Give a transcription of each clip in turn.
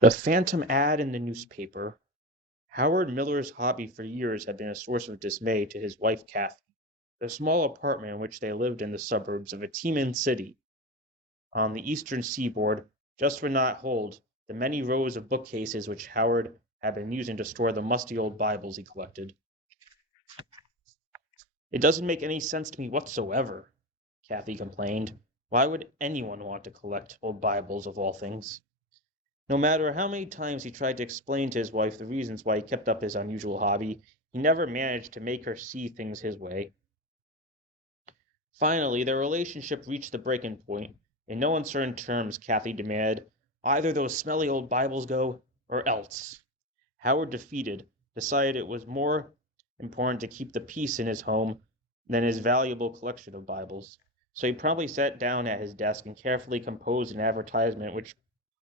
The phantom ad in the newspaper. Howard Miller's hobby for years had been a source of dismay to his wife Kathy. The small apartment in which they lived in the suburbs of a teeming city on the eastern seaboard just would not hold the many rows of bookcases which Howard had been using to store the musty old Bibles he collected. "It doesn't make any sense to me whatsoever," Kathy complained. "Why would anyone want to collect old Bibles, of all things?" No matter how many times he tried to explain to his wife the reasons why he kept up his unusual hobby, he never managed to make her see things his way. Finally, their relationship reached the breaking point. In no uncertain terms, Kathy demanded, "Either those smelly old Bibles go, or else." Howard, defeated, decided it was more important to keep the peace in his home than his valuable collection of Bibles. So he promptly sat down at his desk and carefully composed an advertisement which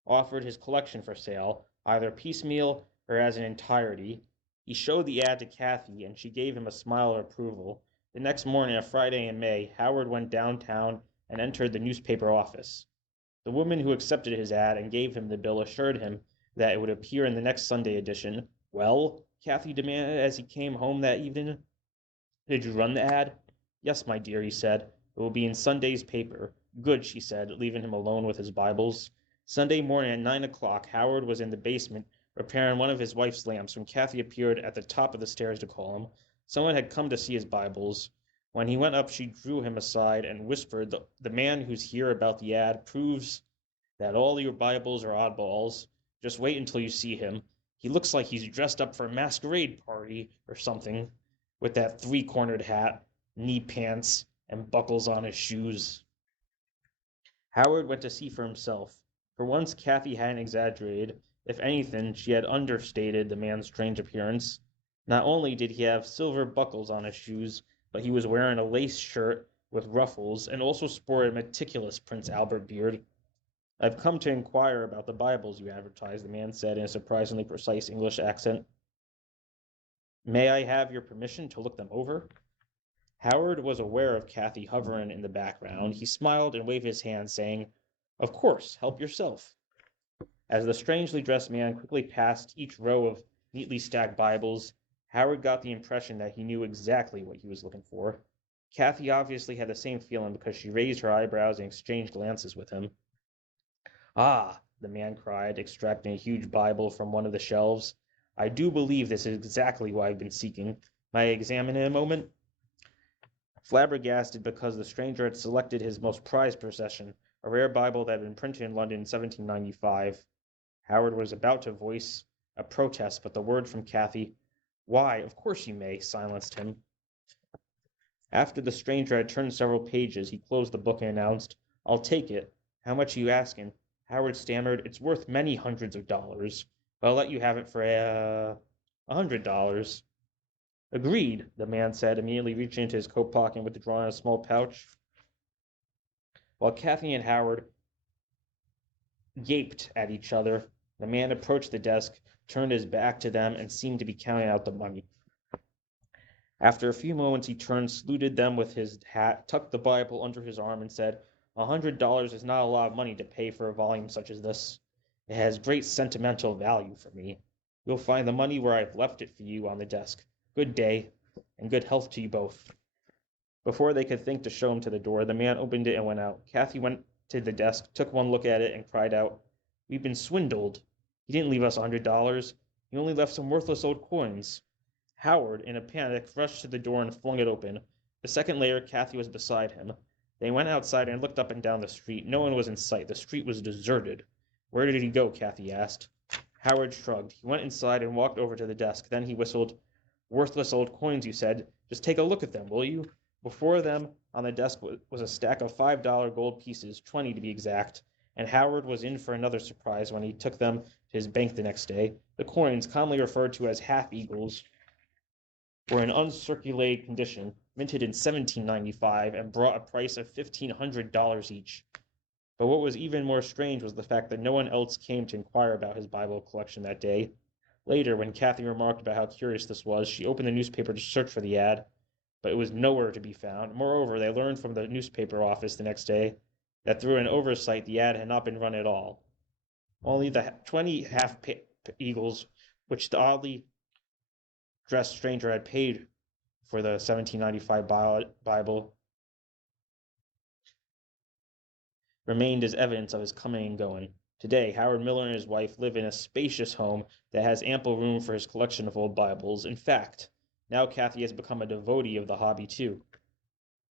offered his collection for sale, either piecemeal or as an entirety. He showed the ad to Kathy, and she gave him a smile of approval. The next morning, a Friday in May, Howard went downtown and entered the newspaper office. The woman who accepted his ad and gave him the bill assured him that it would appear in the next Sunday edition. "Well?" Kathy demanded as he came home that evening. "Did you run the ad?" "Yes, my dear," he said. "It will be in Sunday's paper." "Good," she said, leaving him alone with his Bibles. Sunday morning at 9 o'clock, Howard was in the basement repairing one of his wife's lamps when Kathy appeared at the top of the stairs to call him. Someone had come to see his Bibles. When he went up, she drew him aside and whispered, "The man who's here about the ad proves that all your Bibles are oddballs. Just wait until you see him. He looks like he's dressed up for a masquerade party or something, with that three-cornered hat, knee pants, and buckles on his shoes." Howard went to see for himself. For once Kathy hadn't exaggerated. If anything, she had understated the man's strange appearance. Not only did he have silver buckles on his shoes, but he was wearing a lace shirt with ruffles and also sported a meticulous Prince Albert beard. "I've come to inquire about the Bibles you advertise," the man said in a surprisingly precise English accent. "May I have your permission to look them over?" Howard was aware of Kathy hovering in the background. He smiled and waved his hand, saying, "Of course, help yourself." As the strangely dressed man quickly passed each row of neatly stacked Bibles, Howard got the impression that he knew exactly what he was looking for. Kathy obviously had the same feeling because she raised her eyebrows and exchanged glances with him. "Ah," the man cried, extracting a huge Bible from one of the shelves. "I do believe this is exactly what I've been seeking. May I examine it a moment?" Flabbergasted because the stranger had selected his most prized possession, a rare Bible that had been printed in London in 1795, Howard was about to voice a protest, but the word from Kathy, "Why, of course you may," silenced him. After the stranger had turned several pages, he closed the book and announced, "I'll take it. How much are you asking?" Howard stammered, "It's worth many hundreds of dollars, but I'll let you have it for $100." "Agreed," the man said, immediately reaching into his coat pocket and withdrawing a small pouch. While Kathy and Howard gaped at each other, the man approached the desk, turned his back to them, and seemed to be counting out the money. After a few moments he turned, saluted them with his hat, tucked the Bible under his arm, and said, $100 is not a lot of money to pay for a volume such as this. It has great sentimental value for me. You'll find the money where I've left it for you on the desk. Good day, and good health to you both." Before they could think to show him to the door, the man opened it and went out. Kathy went to the desk, took one look at it, and cried out, "We've been swindled. He didn't leave us $100. He only left some worthless old coins." Howard, in a panic, rushed to the door and flung it open. A second later, Kathy was beside him. They went outside and looked up and down the street. No one was in sight. The street was deserted. "Where did he go?" Kathy asked. Howard shrugged. He went inside and walked over to the desk. Then he whistled. "Worthless old coins, you said. Just take a look at them, will you?" Before them on the desk was a stack of $5 gold pieces, 20 to be exact, and Howard was in for another surprise when he took them to his bank the next day. The coins, commonly referred to as half-eagles, were in uncirculated condition, minted in 1795, and brought a price of $1,500 each. But what was even more strange was the fact that no one else came to inquire about his Bible collection that day. Later, when Kathy remarked about how curious this was, she opened the newspaper to search for the ad, but it was nowhere to be found. Moreover, they learned from the newspaper office the next day that through an oversight the ad had not been run at all. Only the 20 eagles, which the oddly dressed stranger had paid for the 1795 Bible, remained as evidence of his coming and going. Today, Howard Miller and his wife live in a spacious home that has ample room for his collection of old Bibles. In fact, now Kathy has become a devotee of the hobby too.